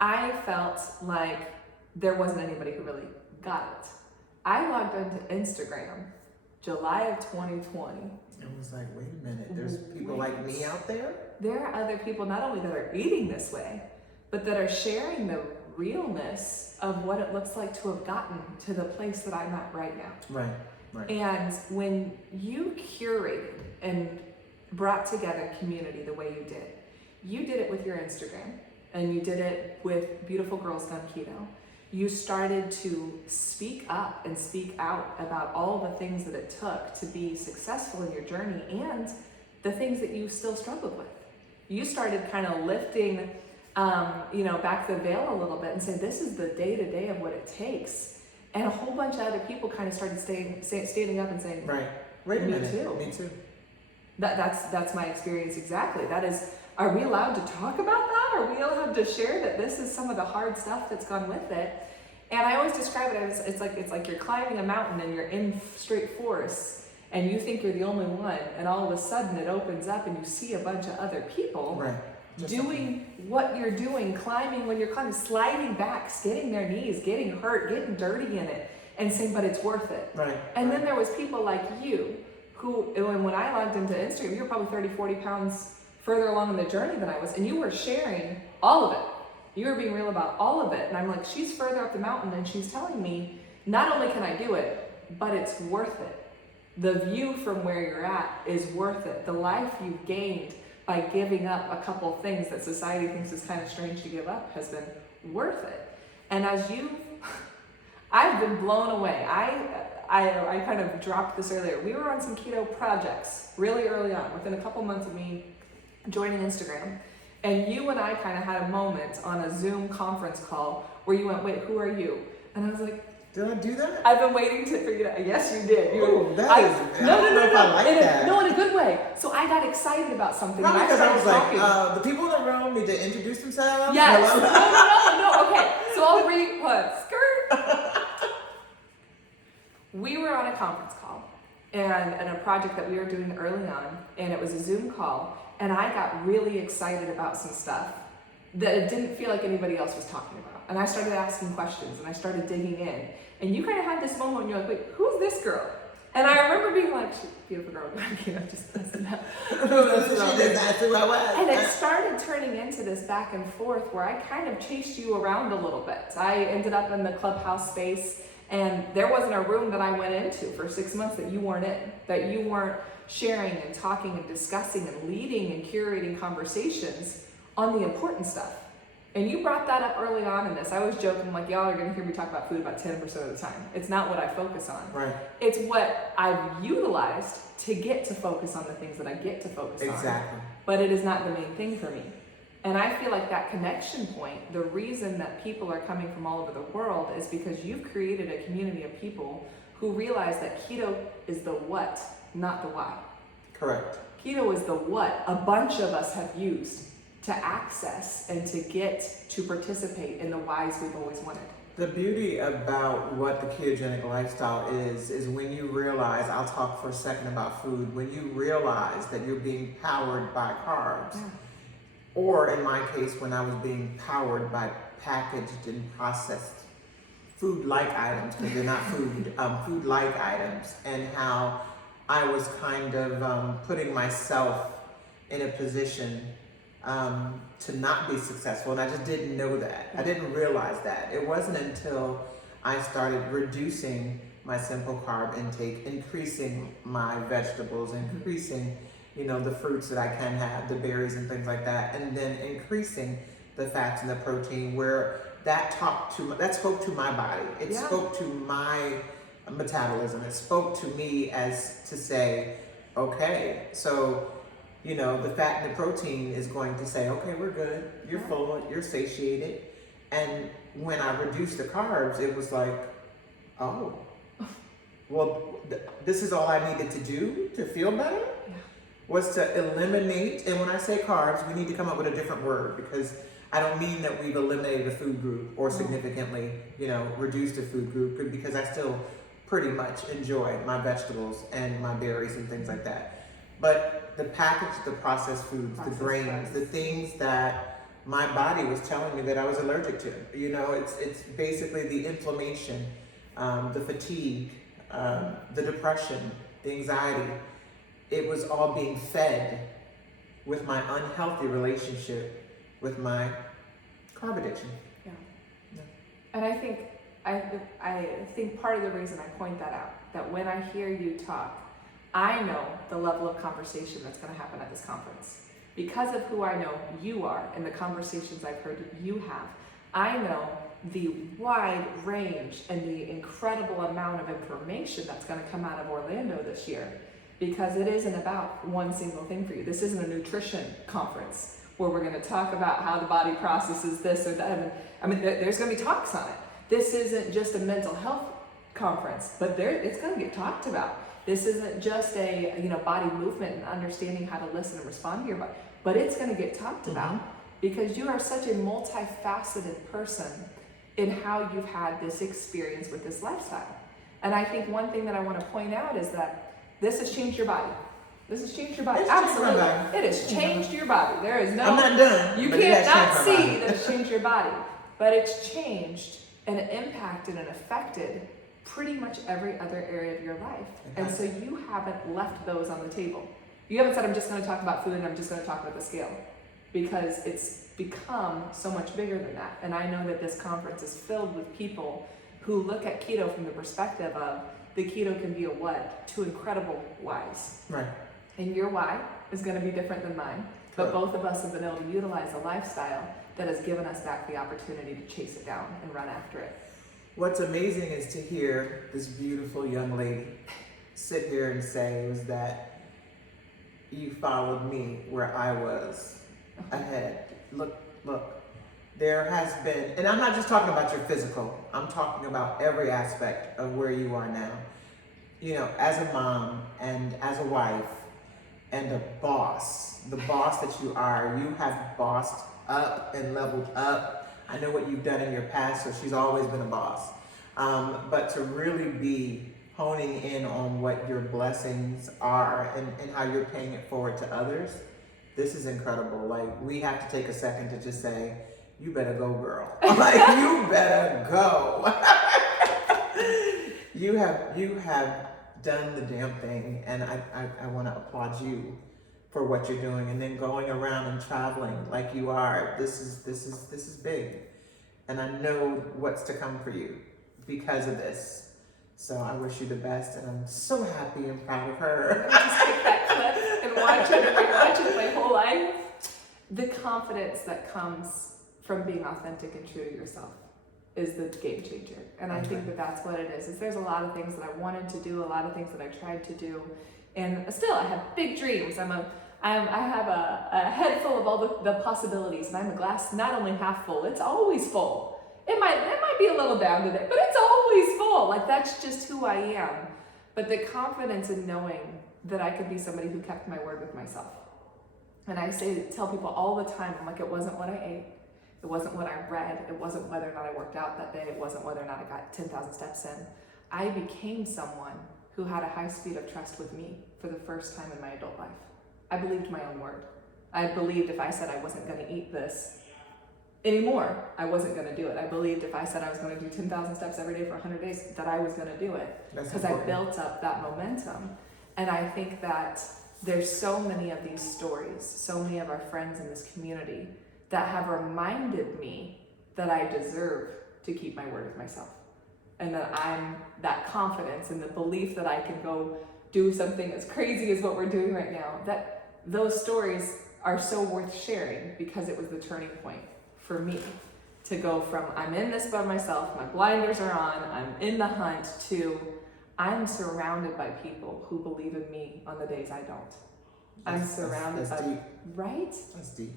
I felt like there wasn't anybody who really got it. I logged onto Instagram July of 2020. It was like, wait a minute, there's people like me out there? There are other people not only that are eating this way, but that are sharing the realness of what it looks like to have gotten to the place that I'm at right now. Right. And when you curated and brought together community the way you did it with your Instagram, and you did it with Beautiful Girls Gone Keto. You started to speak up and speak out about all the things that it took to be successful in your journey and the things that you still struggled with. You started kind of lifting, back the veil a little bit and saying, this is the day-to-day of what it takes. And a whole bunch of other people kind of started standing up and saying, right, wait a minute, too. Me too. That's my experience exactly. That is, are we allowed to talk about that? Are we allowed to share that this is some of the hard stuff that's gone with it? And I always describe it as it's like you're climbing a mountain and you're in straight forest and you think you're the only one, and all of a sudden it opens up and you see a bunch of other people doing what you're doing, climbing when you're climbing, sliding back, skidding their knees, getting hurt, getting dirty in it, and saying, but it's worth it. And then there was people like you who, when I logged into Instagram, you were probably 30, 40 pounds further along in the journey than I was, and you were sharing all of it. You were being real about all of it. And I'm like, she's further up the mountain and she's telling me, not only can I do it, but it's worth it. The view from where you're at is worth it. The life you've gained by giving up a couple things that society thinks is kind of strange to give up has been worth it. And I've been blown away. I kind of dropped this earlier. We were on some keto projects really early on, within a couple months of me joining Instagram. And you and I kind of had a moment on a Zoom conference call where you went, wait, who are you? And I was like, did I do that? I've been waiting for you to, yes, you did. No, in a good way. So I got excited about something. Probably because I was like, the people in the room need to introduce themselves. Yes. No, okay. So I'll read, skirt. We were on a conference call and a project that we were doing early on, and it was a Zoom call, and I got really excited about some stuff that it didn't feel like anybody else was talking about. And I started asking questions and I started digging in. And you kind of had this moment when you're like, wait, who's this girl? And I remember being like, she's a beautiful girl, just listen up. And it started turning into this back and forth where I kind of chased you around a little bit. I ended up in the clubhouse space, and there wasn't a room that I went into for 6 months that you weren't in, that you weren't sharing and talking and discussing and leading and curating conversations on the important stuff. And you brought that up early on in this. I was joking, like, y'all are gonna hear me talk about food about 10% of the time. It's not what I focus on. Right. It's what I've utilized to get to focus on the things that I get to focus on. Exactly. But it is not the main thing for me. And I feel like that connection point, the reason that people are coming from all over the world is because you've created a community of people who realize that keto is the what, not the why. Correct. Keto is the what a bunch of us have used to access and to get to participate in the whys we've always wanted. The beauty about what the ketogenic lifestyle is when you realize, I'll talk for a second about food, when you realize that you're being powered by carbs, or in my case, when I was being powered by packaged and processed food-like items, because they're not food, food-like items, and how I was kind of putting myself in a position to not be successful, and I just didn't know that. I didn't realize that. It wasn't until I started reducing my simple carb intake, increasing my vegetables, increasing, the fruits that I can have, the berries and things like that, and then increasing the fats and the protein, where that spoke to my body. It spoke to my metabolism. It spoke to me as to say, okay, so the fat and the protein is going to say, okay, we're good, you're full, you're satiated. And when I reduced the carbs, it was like, oh, well, this is all I needed to do to feel better, was to eliminate. And when I say carbs, we need to come up with a different word, because I don't mean that we've eliminated a food group or significantly, reduced a food group, because I still pretty much enjoy my vegetables and my berries and things like that. But the packaged, the processed foods, the grains, the things that my body was telling me that I was allergic to. It's basically the inflammation, the fatigue, the depression, the anxiety. It was all being fed with my unhealthy relationship with my carb addiction. And I think part of the reason I point that out, that when I hear you talk, I know the level of conversation that's going to happen at this conference. Because of who I know you are and the conversations I've heard you have, I know the wide range and the incredible amount of information that's going to come out of Orlando this year, because it isn't about one single thing for you. This isn't a nutrition conference where we're going to talk about how the body processes this or that. I mean, there's going to be talks on it. This isn't just a mental health conference, but it's going to get talked about. This isn't just a body movement and understanding how to listen and respond to your body, but it's going to get talked about, because you are such a multifaceted person in how you've had this experience with this lifestyle. And I think one thing that I want to point out is that this has changed your body. This has changed your body. Absolutely. It has changed your body. There is no... I'm not done. You can't not see that it's changed your body. But it's changed and impacted and affected pretty much every other area of your life. And so you haven't left those on the table. You haven't said, I'm just going to talk about food and I'm just going to talk about the scale, because it's become so much bigger than that. And I know that this conference is filled with people who look at keto from the perspective of the keto can be a what to incredible whys. Right. And your why is going to be different than mine. But both of us have been able to utilize a lifestyle that has given us back the opportunity to chase it down and run after it. What's amazing is to hear this beautiful young lady sit here and say was that you followed me where I was ahead. Look, there has been, and I'm not just talking about your physical, I'm talking about every aspect of where you are now. As a mom and as a wife and a boss, the boss that you are, you have bossed up and leveled up. I know what you've done in your past, so she's always been a boss. But to really be honing in on what your blessings are and how you're paying it forward to others. This is incredible. Like, we have to take a second to just say, you better go, girl. Like, you better go. You have done the damn thing, and I want to applaud you for what you're doing, and then going around and traveling like you are. This is big, and I know what's to come for you because of this. So I wish you the best, and I'm so happy and proud of her. I'm gonna just take that clip and watch it and rewatch it my whole life. The confidence that comes from being authentic and true to yourself is the game changer. And I think that that's what it is there's a lot of things that I wanted to do, a lot of things that I tried to do, and still I have big dreams. I have a head full of all the possibilities, and I'm a glass not only half full, it's always full. It might be a little down today, but it's always full. Like, that's just who I am. But the confidence in knowing that I could be somebody who kept my word with myself. And I tell people all the time, I'm like, it wasn't what I ate. It wasn't what I read. It wasn't whether or not I worked out that day. It wasn't whether or not I got 10,000 steps in. I became someone who had a high speed of trust with me for the first time in my adult life. I believed my own word. I believed if I said I wasn't going to eat this anymore, I wasn't going to do it. I believed if I said I was going to do 10,000 steps every day for 100 days, that I was going to do it. Because I built up that momentum. And I think that there's so many of these stories, so many of our friends in this community that have reminded me that I deserve to keep my word with myself. And that I'm that confidence and the belief that I can go do something as crazy as what we're doing right now, that those stories are so worth sharing, because it was the turning point for me to go from I'm in this by myself, my blinders are on, I'm in the hunt, to I'm surrounded by people who believe in me on the days I don't. I'm surrounded that's by, deep. Right? That's deep.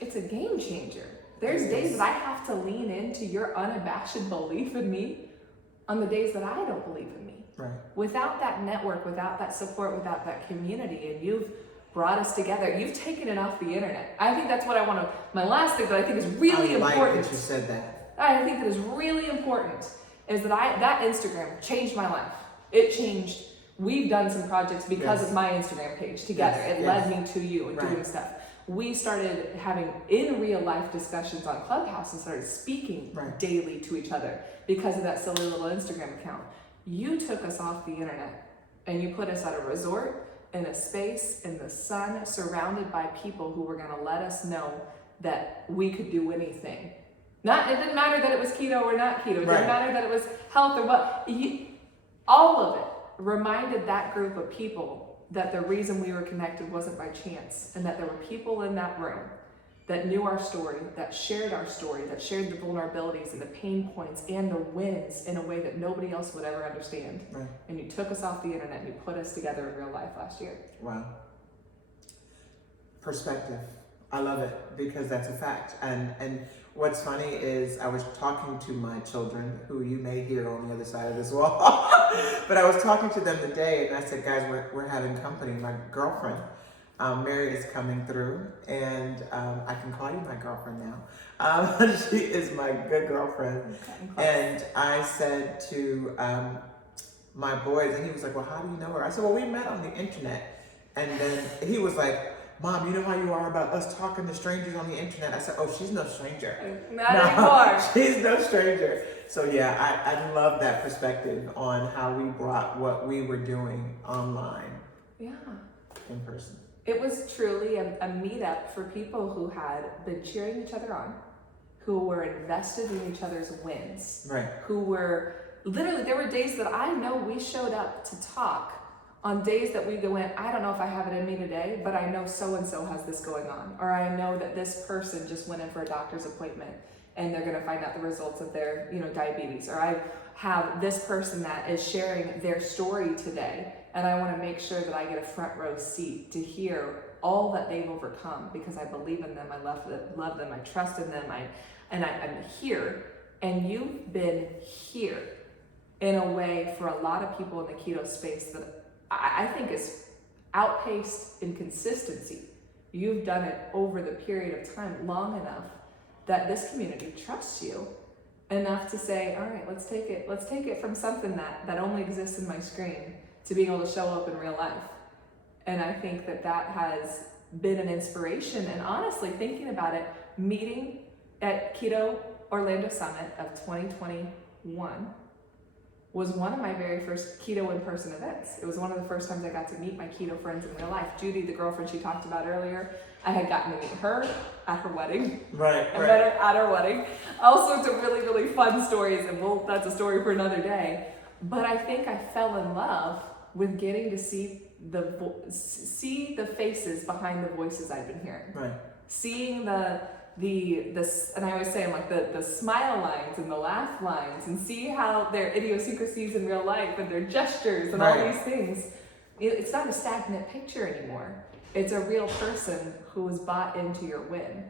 It's a game changer. There's days that I have to lean into your unabashed belief in me on the days that I don't believe in me. Right. Without that network, without that support, without that community, and you've brought us together. You've taken it off the internet. I think that's what I want to, my last thing that I think is really important. I like that you said that. I think that is really important is that that Instagram changed my life. It changed, we've done some projects because of my Instagram page together. It led me to you and doing stuff. We started having in real life discussions on Clubhouse and started speaking daily to each other because of that silly little Instagram account. You took us off the internet and you put us at a resort in a space in the sun, surrounded by people who were going to let us know that we could do anything. It didn't matter that it was keto or not keto. It didn't matter that it was health or what. All of it reminded that group of people that the reason we were connected wasn't by chance, and that there were people in that room that knew our story, that shared the vulnerabilities and the pain points and the wins in a way that nobody else would ever understand. Right. And you took us off the internet and you put us together in real life last year. Wow. Perspective. I love it, because that's a fact. And what's funny is I was talking to my children, who you may hear on the other side of this wall, but I was talking to them today and I said, guys, we're having company. My girlfriend, Mary, is coming through, and I can call you my girlfriend now. She is my good girlfriend. And I said to my boys, and he was like, well, how do you know her? I said, well, we met on the internet. And then he was like, Mom, you know how you are about us talking to strangers on the internet? I said, oh, she's no stranger. Not anymore. She's no stranger. So yeah, I love that perspective on how we brought what we were doing online in person. It was truly a meetup for people who had been cheering each other on, who were invested in each other's wins, who were, literally, there were days that I know we showed up to talk on days that we go in, I don't know if I have it in me today, but I know so-and-so has this going on. Or I know that this person just went in for a doctor's appointment and they're gonna find out the results of their diabetes. Or I have this person that is sharing their story today, and I wanna make sure that I get a front row seat to hear all that they've overcome, because I believe in them, I love them, I trust in them, I'm here. And you've been here in a way for a lot of people in the keto space that I think is outpaced in consistency. You've done it over the period of time long enough that this community trusts you enough to say, all right, let's take it from something that only exists in my screen to being able to show up in real life. And I think that has been an inspiration. And honestly, thinking about it, meeting at Keto Orlando Summit of 2021 was one of my very first keto in-person events. It was one of the first times I got to meet my keto friends in real life. Judy, the girlfriend she talked about earlier, I had gotten to meet her at her wedding. Right. I met her at her wedding. All sorts of really, really fun stories, and that's a story for another day. But I think I fell in love with getting to see the faces behind the voices I've been hearing. Right. Seeing the and I always say, I'm like the smile lines and the laugh lines, and see how their idiosyncrasies in real life and their gestures and all these things. It's not a stagnant picture anymore. It's a real person who is bought into your win.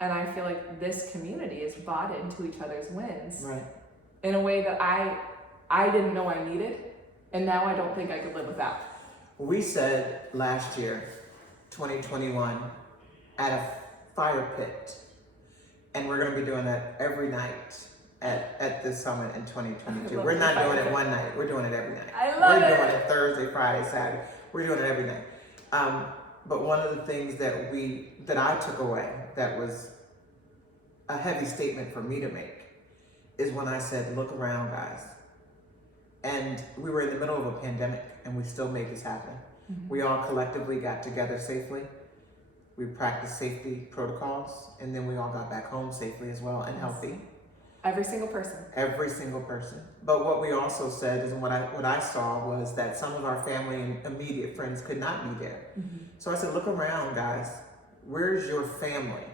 And I feel like this community is bought into each other's wins. Right. In a way that I didn't know I needed, and now I don't think I could live without. We said last year, 2021, at a fire pit, and we're going to be doing that every night at the summit in 2022. We're not doing it one night. We're doing it every night. We're doing it Thursday, Friday, Saturday. We're doing it every night. But one of the things that I took away that was a heavy statement for me to make is when I said, look around, guys. And we were in the middle of a pandemic, and we still made this happen. Mm-hmm. We all collectively got together safely. We practiced safety protocols, and then we all got back home safely as well and healthy. Every single person. Every single person. But what we also said is, and what I saw was that some of our family and immediate friends could not be there. Mm-hmm. So I said, look around, guys. Where's your family?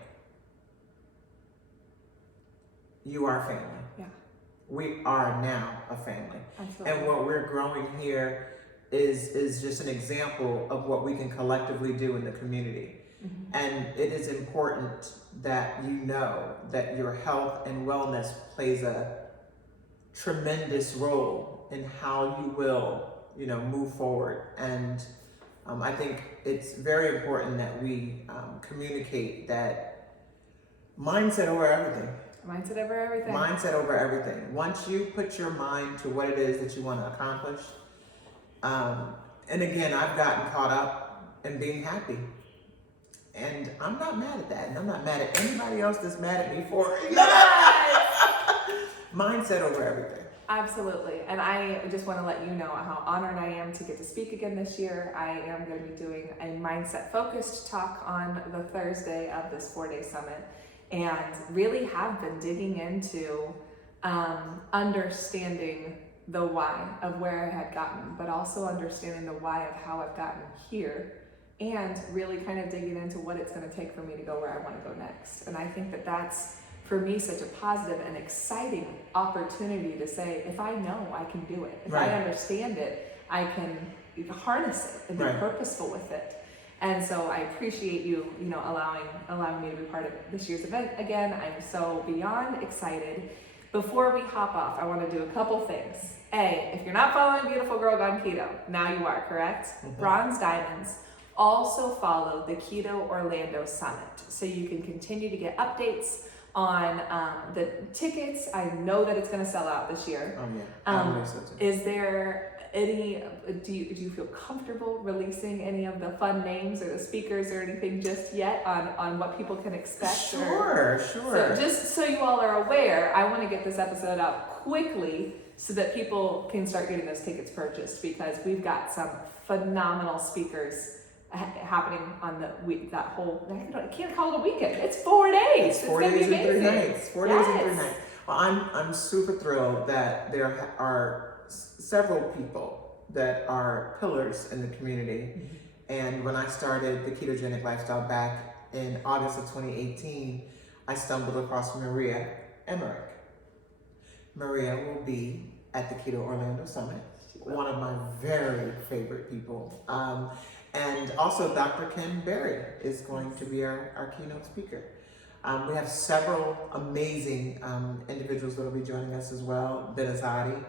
You are family. Yeah. We are now a family. Absolutely. And what we're growing here is just an example of what we can collectively do in the community. Mm-hmm. And it is important that you know that your health and wellness plays a tremendous role in how you will, move forward. And I think it's very important that we communicate that mindset over everything. Mindset over everything. Mindset over everything. Once you put your mind to what it is that you want to accomplish, and again, I've gotten caught up in being happy. And I'm not mad at that. And I'm not mad at anybody else that's mad at me for it. Mindset over everything. Absolutely. And I just want to let you know how honored I am to get to speak again this year. I am going to be doing a mindset-focused talk on the Thursday of this 4-day summit, and really have been digging into understanding the why of where I had gotten, but also understanding the why of how I've gotten here, and really kind of digging into what it's going to take for me to go where I want to go next. And I think that that's, for me, such a positive and exciting opportunity to say, if I know, I can do it. If I understand it, I can harness it and be purposeful with it. And so I appreciate you, allowing me to be part of this year's event again. I'm so beyond excited. Before we hop off, I want to do a couple things. A, if you're not following Beautiful Girl Gone Keto, now you are, correct? Mm-hmm. Bronze Diamonds. Also follow the Keto Orlando Summit, so you can continue to get updates on the tickets. I know that it's going to sell out this year. Oh yeah. Is there any? Do you feel comfortable releasing any of the fun names or the speakers or anything just yet on what people can expect? Sure. So just so you all are aware, I want to get this episode out quickly so that people can start getting those tickets purchased, because we've got some phenomenal speakers happening on the week, that whole, I can't call it a weekend. It's 4 days. It's 4 days and 3 nights. 4 days and 3 nights. Well, I'm super thrilled that there are several people that are pillars in the community. Mm-hmm. And when I started the ketogenic lifestyle back in August of 2018, I stumbled across Maria Emmerich. Maria will be at the Keto Orlando Summit, one of my very favorite people. And also Dr. Ken Berry is going to be our keynote speaker. We have several amazing individuals that will be joining us as well. Benazati,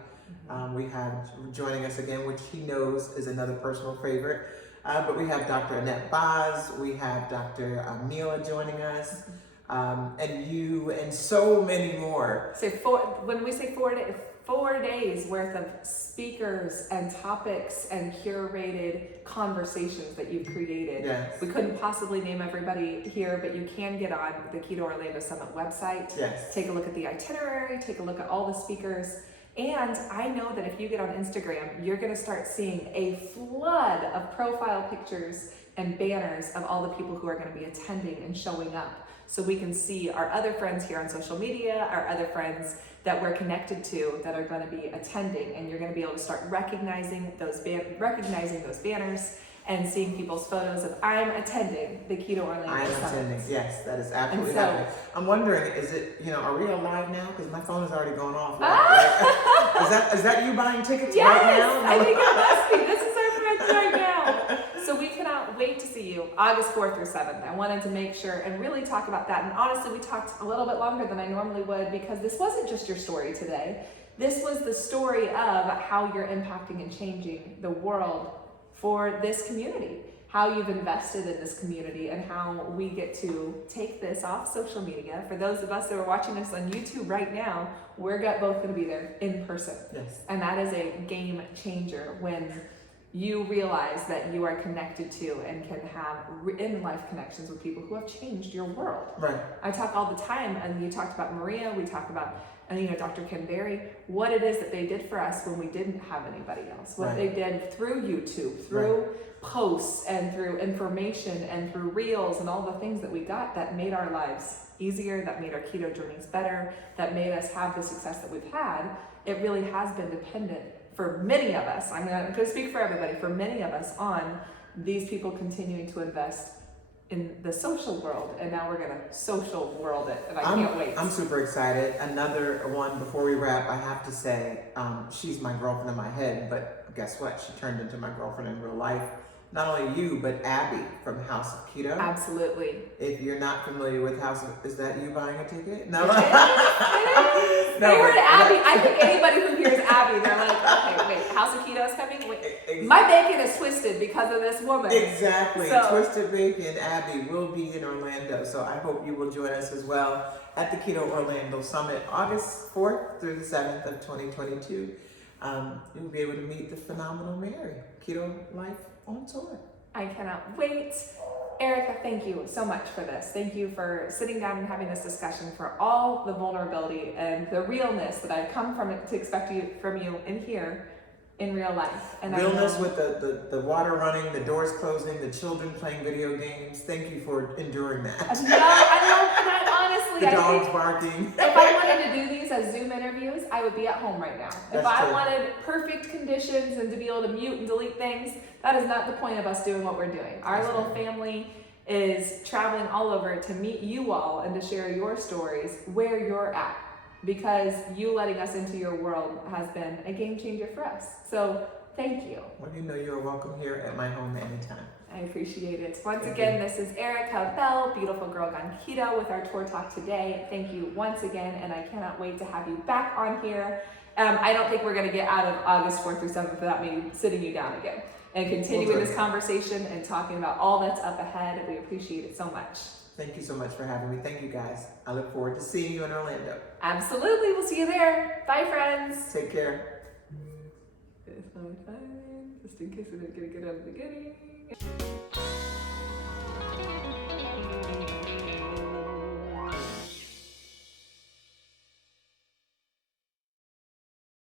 we have joining us again, which he knows is another personal favorite. But we have Dr. Annette Baz, we have Dr. Mila joining us. and you and so many more. So when we say 4 days worth of speakers and topics and curated conversations that you've created. Yes. We couldn't possibly name everybody here, but you can get on the Keto Orlando Summit website. Yes. Take a look at the itinerary, take a look at all the speakers. And I know that if you get on Instagram, you're gonna start seeing a flood of profile pictures and banners of all the people who are gonna be attending and showing up. So we can see our other friends here on social media, our other friends that we're connected to that are gonna be attending, and you're gonna be able to start recognizing those banners and seeing people's photos of I'm attending the Keto Orlando Summit. I'm attending, yes, that is absolutely And so- happening. I'm wondering, is it, are we alive now? Because my phone has already gone off. Is that you buying tickets Yes, right now? I think it must be. This is our friends right now. So we cannot wait to see you August 4th through 7th. I wanted to make sure and really talk about that. And honestly, we talked a little bit longer than I normally would because this wasn't just your story today. This was the story of how you're impacting and changing the world for this community, how you've invested in this community, and how we get to take this off social media. For those of us that are watching this on YouTube right now, we're both going to be there in person. Yes. And that is a game changer when you realize that you are connected to and can have in-life connections with people who have changed your world. Right. I talk all the time, and you talked about Maria, we talked about Dr. Ken Berry, what it is that they did for us when we didn't have anybody else, what they did through YouTube, through posts and through information and through reels and all the things that we got that made our lives easier, that made our keto journeys better, that made us have the success that we've had. It really has been dependent for many of us, I'm going to speak for everybody, for many of us on these people continuing to invest in the social world, and now we're going to social world it, and I can't wait. I'm super excited. Another one before we wrap, I have to say, she's my girlfriend in my head, but guess what? She turned into my girlfriend in real life. Not only you, but Abby from House of Keto. Absolutely. If you're not familiar with House of, is that you buying a ticket? No. It is. No, they heard but- Abby. I think anybody who hears Abby, they're like, okay, wait, House of Keto is coming? Wait. My bacon is twisted because of this woman. Exactly. So- Twisted Bacon Abby will be in Orlando, so I hope you will join us as well at the Keto Orlando Summit, August 4th through the 7th of 2022. You'll be able to meet the phenomenal Mary, Keto Life on Tour. I cannot wait. Erika, thank you so much for this. Thank you for sitting down and having this discussion, for all the vulnerability and the realness that I've come from it to expect from you in here in real life. And Realness with the water running, the doors closing, the children playing video games. Thank you for enduring that. No, I love that, honestly. The I dogs think barking. if I wanted to do these as Zoom interviews, I would be at home right now. If That's I true. wanted perfect conditions and to be able to mute and delete things, that is not the point of us doing what we're doing. Our That's little right. family is traveling all over to meet you all and to share your stories where you're at, because you letting us into your world has been a game changer for us. So thank you. Well, you know you're welcome here at my home anytime. I appreciate it. Once Thank again, you. this is Erika Bell, Beautiful Girl Gone Keto, with our tour talk today. Thank you once again, and I cannot wait to have you back on here. I don't think we're going to get out of August 4th through 7th without me sitting you down again and continuing We'll do this it. conversation and talking about all that's up ahead. We appreciate it so much. Thank you so much for having me. Thank you guys. I look forward to seeing you in Orlando. Absolutely. We'll see you there. Bye, friends. Take care. Just in case I didn't get it out of the beginning.